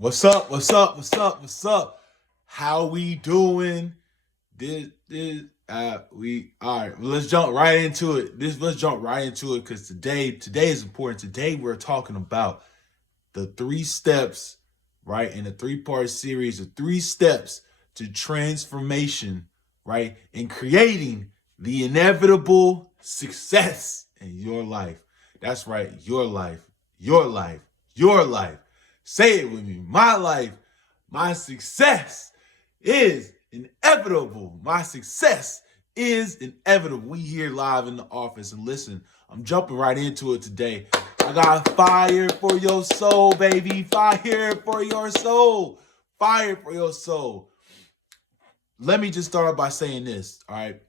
What's up? What's up? What's up? What's up? How we doing? We all right. Well, let's jump right into it. Let's jump right into it because today is important. Today we're talking about the three steps, right? In a three-part series of three steps to transformation, right? And creating the inevitable success in your life. That's right, your life, your life, your life. Say it with me. My life, my success is inevitable. My success is inevitable. We here live in the office and listen, I'm jumping right into it today. I got fire for your soul, baby. Fire for your soul. Fire for your soul. Let me just start by saying this, all right?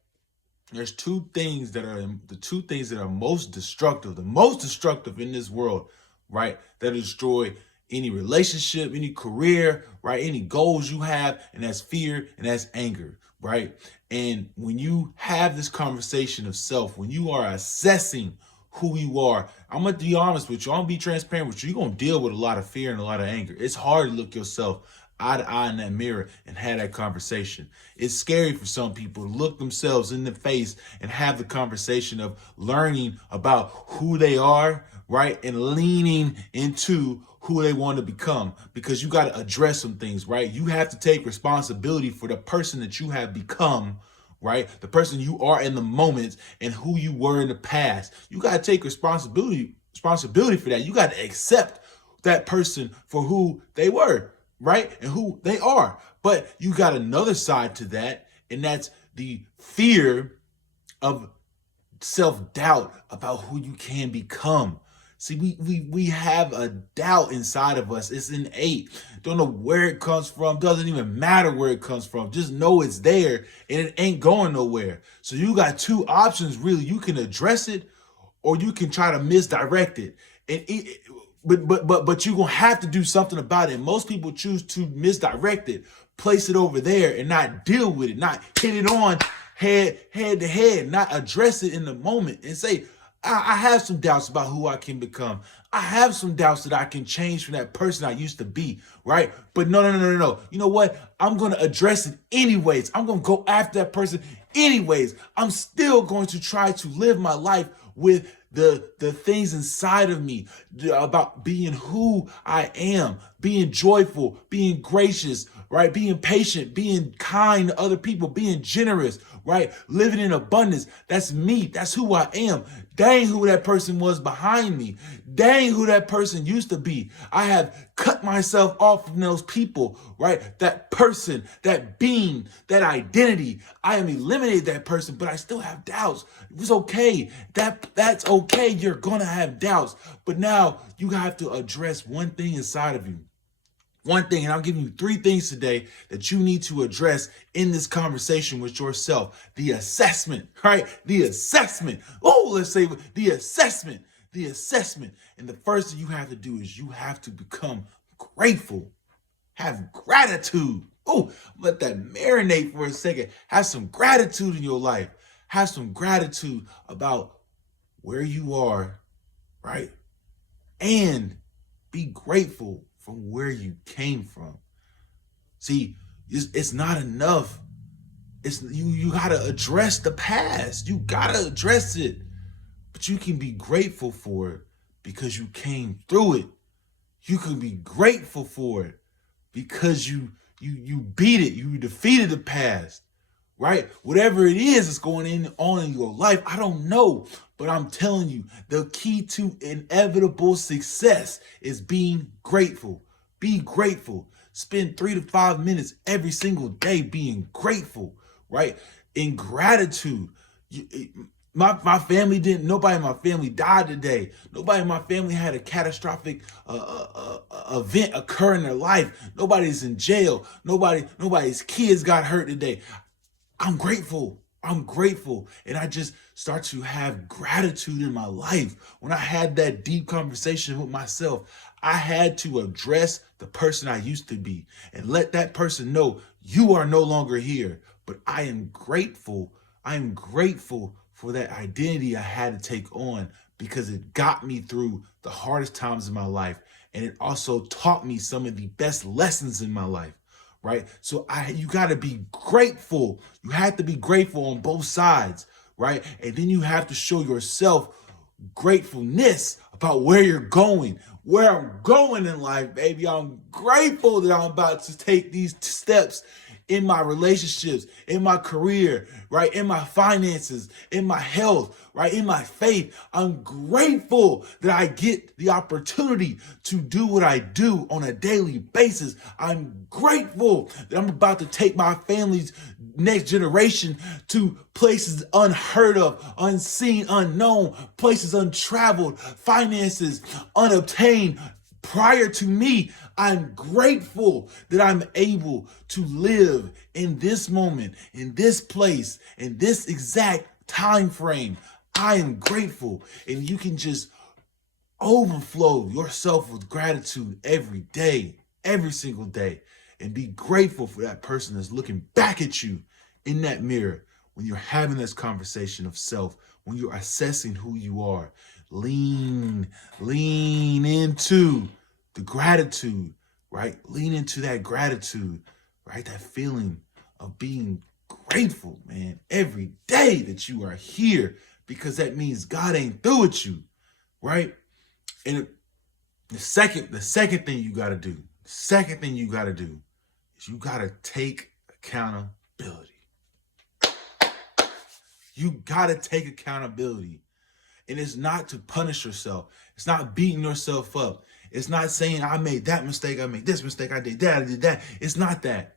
There's the two things that are most destructive, the most destructive in this world, right? That destroy any relationship, any career, right? Any goals you have, and that's fear and that's anger, right? And when you have this conversation of self, when you are assessing who you are, I'm gonna be honest with you. I'm gonna be transparent with you. You're gonna deal with a lot of fear and a lot of anger. It's hard to look yourself eye to eye in that mirror and have that conversation. It's scary for some people to look themselves in the face and have the conversation of learning about who they are, right? And leaning into who they want to become, because you got to address some things, right? You have to take responsibility for the person that you have become, right? The person you are in the moment and who you were in the past. You got to take responsibility for that. You got to accept that person for who they were, right? And who they are. But you got another side to that, and that's the fear of self-doubt about who you can become. See, we have a doubt inside of us. It's innate. Don't know where it comes from. Doesn't even matter where it comes from. Just know it's there and it ain't going nowhere. So you got two options, really. You can address it or you can try to misdirect it. But you're gonna have to do something about it. Most people choose to misdirect it, place it over there, and not deal with it, not hit it on head to head, not address it in the moment and say, I have some doubts about who I can become. I have some doubts that I can change from that person I used to be, right? But no. You know what? I'm going to address it anyways. I'm going to go after that person anyways. I'm still going to try to live my life with the things inside of me about being who I am, being joyful, being gracious, right? Being patient, being kind to other people, being generous, right? Living in abundance. That's me. That's who I am. Dang who that person was behind me. Dang who that person used to be. I have cut myself off from those people, right? That person, that being, that identity. I am eliminated that person, but I still have doubts. It's okay. That's okay. You're gonna have doubts. But now you have to address one thing inside of you. One thing, and I'm giving you three things today that you need to address in this conversation with yourself. The assessment, right? The assessment. Oh, let's say the assessment. The assessment. And the first thing you have to do is you have to become grateful. Have gratitude. Oh, let that marinate for a second. Have some gratitude in your life. Have some gratitude about where you are, right? And be grateful from where you came from. See, it's not enough. You gotta address the past. You gotta address it. But you can be grateful for it because you came through it. You can be grateful for it because you beat it. You defeated the past, right? Whatever it is that's going on in your life, I don't know. But I'm telling you, the key to inevitable success is being grateful. Be grateful. Spend 3 to 5 minutes every single day being grateful, right? In gratitude. My family didn't, nobody in my family died today. Nobody in my family had a catastrophic event occur in their life. Nobody's in jail. Nobody's kids got hurt today. I'm grateful. I'm grateful. And I just start to have gratitude in my life. When I had that deep conversation with myself, I had to address the person I used to be and let that person know you are no longer here. But I am grateful. I am grateful for that identity I had to take on because it got me through the hardest times in my life. And it also taught me some of the best lessons in my life, right? So you got to be grateful. You have to be grateful on both sides, right? And then you have to show yourself gratefulness about where you're going, where I'm going in life, baby. I'm grateful that I'm about to take these steps in my relationships, in my career, right? In my finances, in my health, right? In my faith. I'm grateful that I get the opportunity to do what I do on a daily basis. I'm grateful that I'm about to take my family's next generation to places unheard of, unseen, unknown, places untraveled, finances unobtained prior to me. I'm grateful that I'm able to live in this moment, in this place, in this exact time frame. I am grateful. And you can just overflow yourself with gratitude every day, every single day, and be grateful for that person that's looking back at you in that mirror when you're having this conversation of self, when you're assessing who you are. Lean into the gratitude, right? Lean into that gratitude, right? That feeling of being grateful, man, every day that you are here, because that means God ain't through with you, right? And the second thing you got to do, is you got to take accountability. You got to take accountability. And it's not to punish yourself. It's not beating yourself up. It's not saying I made that mistake, I made this mistake, I did that. It's not that.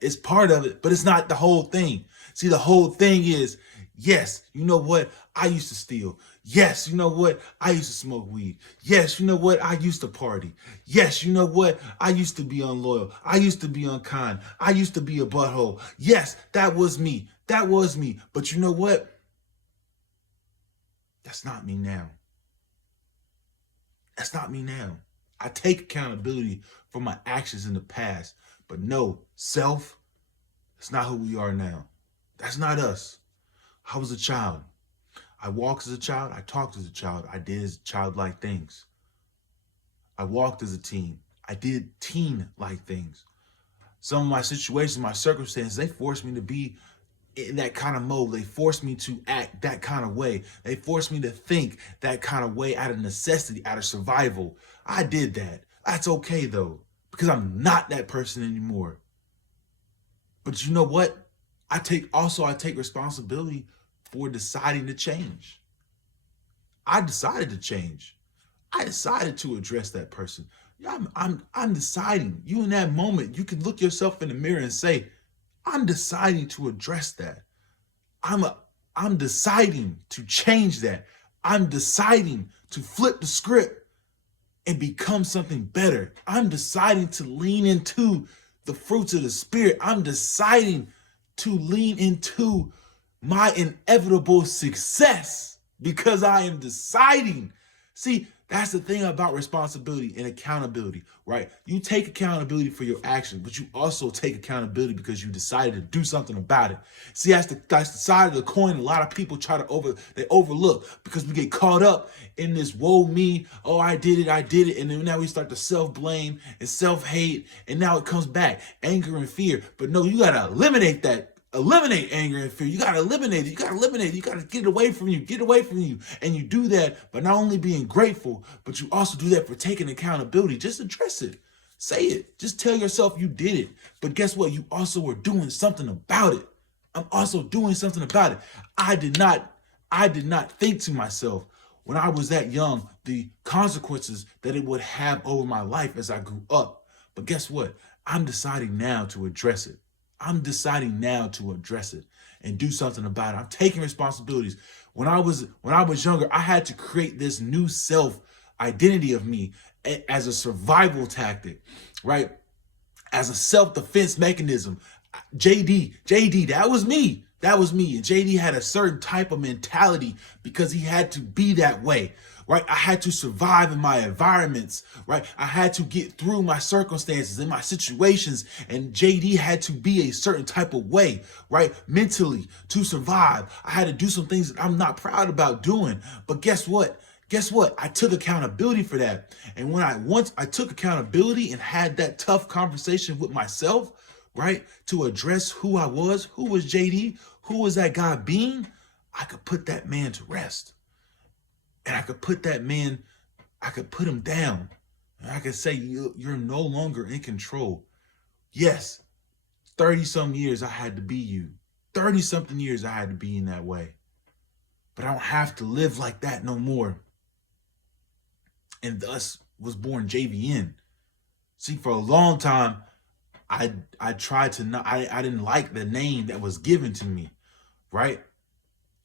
It's part of it, but it's not the whole thing. See, the whole thing is, yes, you know what? I used to steal. Yes, you know what? I used to smoke weed. Yes, you know what? I used to party. Yes, you know what? I used to be unloyal. I used to be unkind. I used to be a butthole. Yes, that was me. But you know what? That's not me now. I take accountability for my actions in the past. But no, self, it's not who we are now. That's not us. I was a child. I walked as a child. I talked as a child. I did childlike things. I walked as a teen. I did teen-like things. Some of my situations, my circumstances, they forced me to be in that kind of mode. They forced me to act that kind of way. They forced me to think that kind of way out of necessity, out of survival. I did that. That's okay though, because I'm not that person anymore. But you know what? I take responsibility for deciding to change. I decided to change. I decided to address that person. I'm deciding. You in that moment, you can look yourself in the mirror and say, I'm deciding to address that. I'm deciding to change that. I'm deciding to flip the script and become something better. I'm deciding to lean into the fruits of the Spirit. I'm deciding to lean into my inevitable success because I am deciding. See, that's the thing about responsibility and accountability, right? You take accountability for your actions, but you also take accountability because you decided to do something about it. See, that's the side of the coin a lot of people overlook because we get caught up in this woe me, oh, I did it, and then now we start to self-blame and self-hate, and now it comes back, anger and fear. But no, you gotta eliminate that. Eliminate anger and fear. You got to eliminate it. You got to get it away from you. And you do that by not only being grateful, but you also do that for taking accountability. Just address it. Say it. Just tell yourself you did it. But guess what? You also were doing something about it. I'm also doing something about it. I did not think to myself when I was that young, the consequences that it would have over my life as I grew up. But guess what? I'm deciding now to address it. I'm deciding now to address it and do something about it. I'm taking responsibilities. When I was younger, I had to create this new self identity of me as a survival tactic, right? As a self-defense mechanism. JD, that was me. And JD had a certain type of mentality because he had to be that way, right? I had to survive in my environments, right? I had to get through my circumstances and my situations, and JD had to be a certain type of way, right? Mentally to survive. I had to do some things that I'm not proud about doing, but guess what? Guess what? I took accountability for that. And once I took accountability and had that tough conversation with myself, right, to address who was JD, who was that guy being, I could put that man to rest. And I could put him down. And I could say, you're no longer in control. Yes, 30-some years I had to be you. 30-something years I had to be in that way. But I don't have to live like that no more. And thus was born Javian. See, for a long time, I tried to not, I didn't like the name that was given to me, right?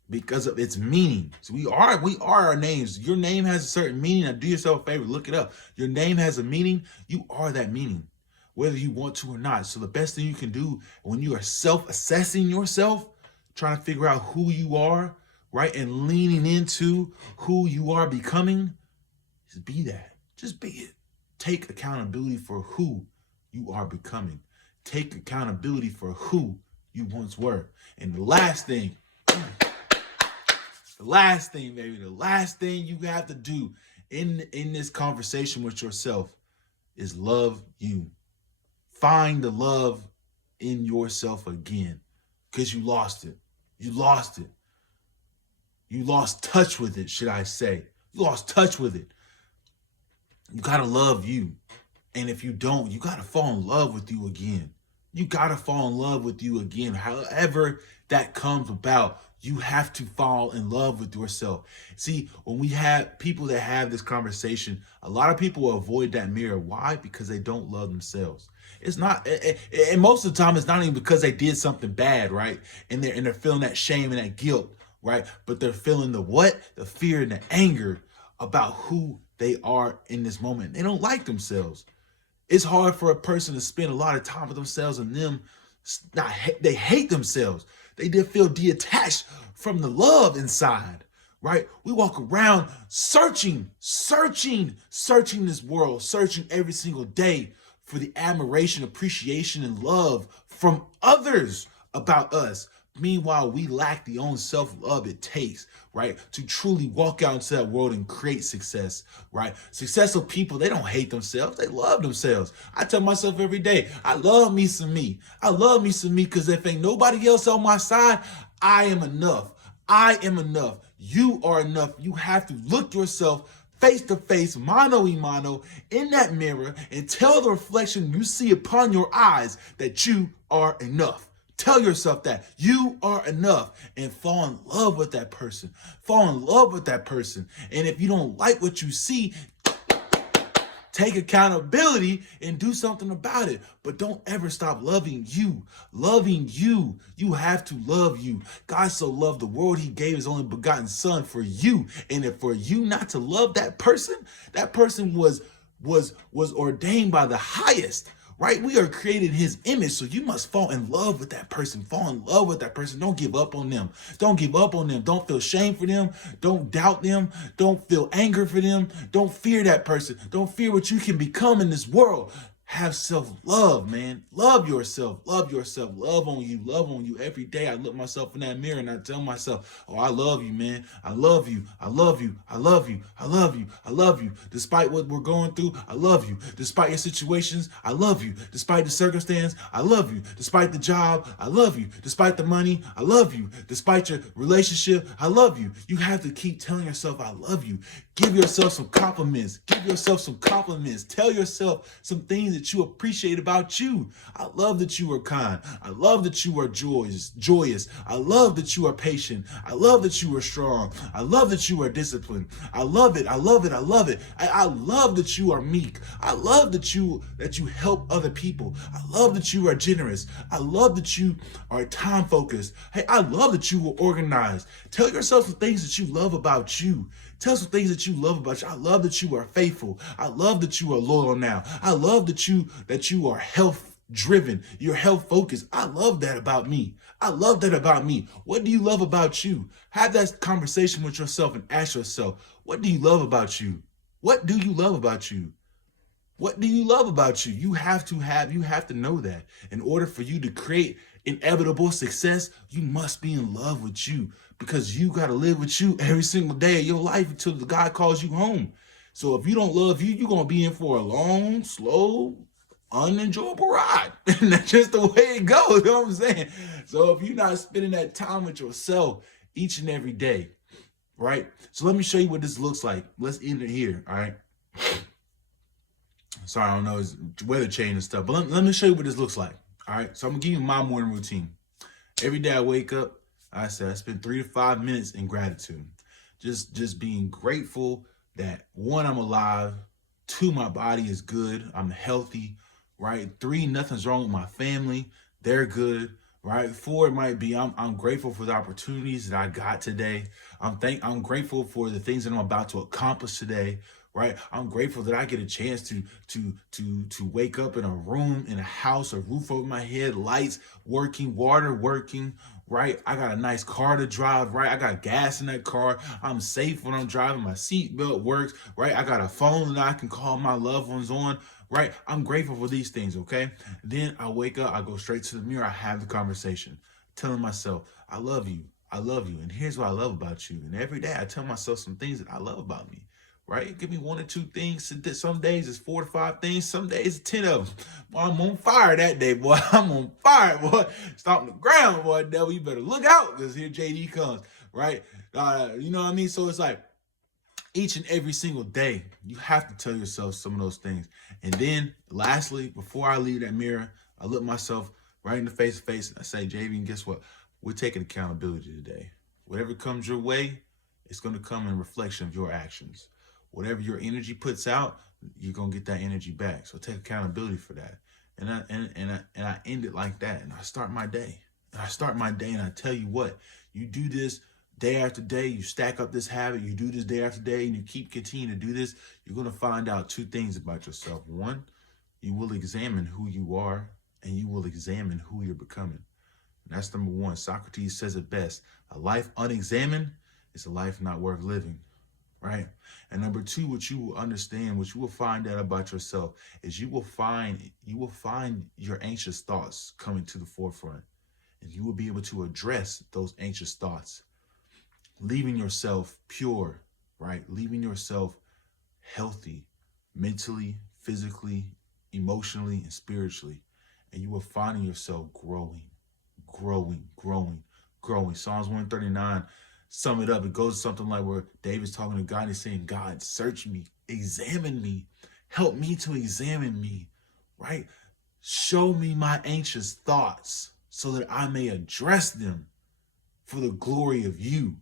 Because of its meaning. So we are our names. Your name has a certain meaning. Now do yourself a favor, look it up. Your name has a meaning. You are that meaning, whether you want to or not. So the best thing you can do when you are self-assessing yourself, trying to figure out who you are, right, and leaning into who you are becoming, is be that. Just be it. Take accountability for who you are becoming. Take accountability for who you once were. And the last thing, baby, the last thing you have to do in this conversation with yourself is love you. Find the love in yourself again, because you lost it. You lost it. You lost touch with it, should I say. You lost touch with it. You gotta love you. And if you don't, you gotta fall in love with you again. You gotta fall in love with you again. However that comes about, you have to fall in love with yourself. See, when we have people that have this conversation, a lot of people will avoid that mirror. Why? Because they don't love themselves. It's not, and most of the time, it's not even because they did something bad, right? And they're feeling that shame and that guilt, right? But they're feeling the what? The fear and the anger about who they are in this moment. They don't like themselves. It's hard for a person to spend a lot of time with themselves and they hate themselves. They did feel detached from the love inside, right? We walk around searching this world, searching every single day for the admiration, appreciation, and love from others about us. Meanwhile, we lack the own self-love it takes, right, to truly walk out into that world and create success, right? Successful people, they don't hate themselves. They love themselves. I tell myself every day, I love me some me. I love me some me because if ain't nobody else on my side, I am enough. I am enough. You are enough. You have to look yourself face to face, mano a mano, in that mirror and tell the reflection you see upon your eyes that you are enough. Tell yourself that you are enough and fall in love with that person. Fall in love with that person. And if you don't like what you see, take accountability and do something about it. But don't ever stop loving you. Loving you. You have to love you. God so loved the world, he gave his only begotten son for you. And if for you not to love that person was ordained by the highest. Right? We are created in his image, so you must fall in love with that person. Fall in love with that person. Don't give up on them. Don't give up on them. Don't feel shame for them. Don't doubt them. Don't feel anger for them. Don't fear that person. Don't fear what you can become in this world. Have self-love, man. Love yourself. Love yourself. Love on you. Love on you. Every day I look myself in that mirror and I tell myself, oh, I love you, man. I love you. I love you. I love you. I love you. I love you. Despite what we're going through, I love you. Despite your situations, I love you. Despite the circumstance, I love you. Despite the job, I love you. Despite the money, I love you. Despite your relationship, I love you. You have to keep telling yourself, I love you. Give yourself some compliments. Give yourself some compliments. Tell yourself some things that you appreciate about you. I love that you are kind. I love that you are joyous. I love that you are patient. I love that you are strong. I love that you are disciplined. I love it. I love it. I love it. I love that you are meek. I love that you help other people. I love that you are generous. I love that you are time focused. Hey, I love that you are organized. Tell yourself some things that you love about you. Tell some things that you love about you. I love that you are faithful. I love that you are loyal now. I love that you are health driven. You're health focused. I love that about me. I love that about me. What do you love about you? Have that conversation with yourself and ask yourself, what do you love about you? What do you love about you? What do you love about you? You have to know that in order for you to create inevitable success, you must be in love with you, because you got to live with you every single day of your life until the God calls you home. So if you don't love you, you're going to be in for a long, slow, unenjoyable ride. And that's just the way it goes. You know what I'm saying? So if you're not spending that time with yourself each and every day, right? So let me show you what this looks like. Let's end it here, all right? Sorry, I don't know, it's weather change and stuff, but let me show you what this looks like, all right? So I'm gonna give you my morning routine. Every day I wake up, I spend 3 to 5 minutes in gratitude. Just being grateful that, one, I'm alive, 2, my body is good, I'm healthy, right? 3, nothing's wrong with my family, they're good, right? 4, it might be I'm grateful for the opportunities that I got today. I'm grateful for the things that I'm about to accomplish today, right? I'm grateful that I get a chance to wake up in a room, in a house, a roof over my head, lights working, water working, right? I got a nice car to drive, right? I got gas in that car. I'm safe when I'm driving. My seatbelt works, right? I got a phone that I can call my loved ones on, right? I'm grateful for these things, okay? Then I wake up, I go straight to the mirror, I have the conversation, telling myself, I love you, and here's what I love about you. And every day I tell myself some things that I love about me, right? Give me 1 or 2 things. Some days it's 4 to 5 things. Some days it's 10 of them. Well, I'm on fire that day, boy. I'm on fire, boy. Stomping the ground, boy. Devil, you better look out, because here JD comes, right? You know what I mean? So it's like, each and every single day, you have to tell yourself some of those things. And then lastly, before I leave that mirror, I look myself right in the face and I say, Javian, guess what? We're taking accountability today. Whatever comes your way, it's going to come in reflection of your actions. Whatever your energy puts out, you're going to get that energy back. So take accountability for that. And I end it like that. And I start my day. And I tell you what, you do this day after day, you stack up this habit, you do this day after day, and you keep continuing to do this, you're going to find out 2 things about yourself. 1, you will examine who you are, and you will examine who you're becoming. And that's number 1. Socrates says it best: a life unexamined is a life not worth living, right? And number 2, what you will understand, what you will find out about yourself, is you will find your anxious thoughts coming to the forefront, and you will be able to address those anxious thoughts, leaving yourself pure, right? Leaving yourself healthy, mentally, physically, emotionally, and spiritually. And you will find yourself growing. Psalms 139, sum it up. It goes something like where David's talking to God and he's saying, God, search me, examine me, help me to examine me, right? Show me my anxious thoughts so that I may address them for the glory of you.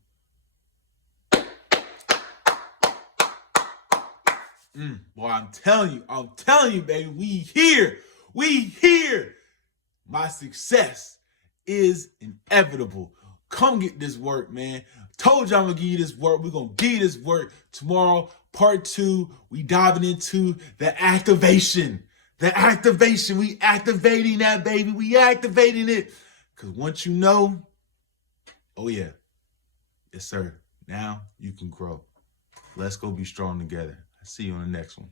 Boy, I'm telling you, baby, we here. My success is inevitable. Come get this work, man. Told you I'm gonna give you this work. We're gonna give you this work tomorrow. Part 2, we diving into the activation. We activating that, baby. We activating it. Because once you know, oh yeah, yes sir, now you can grow. Let's go be strong together. See you on the next one.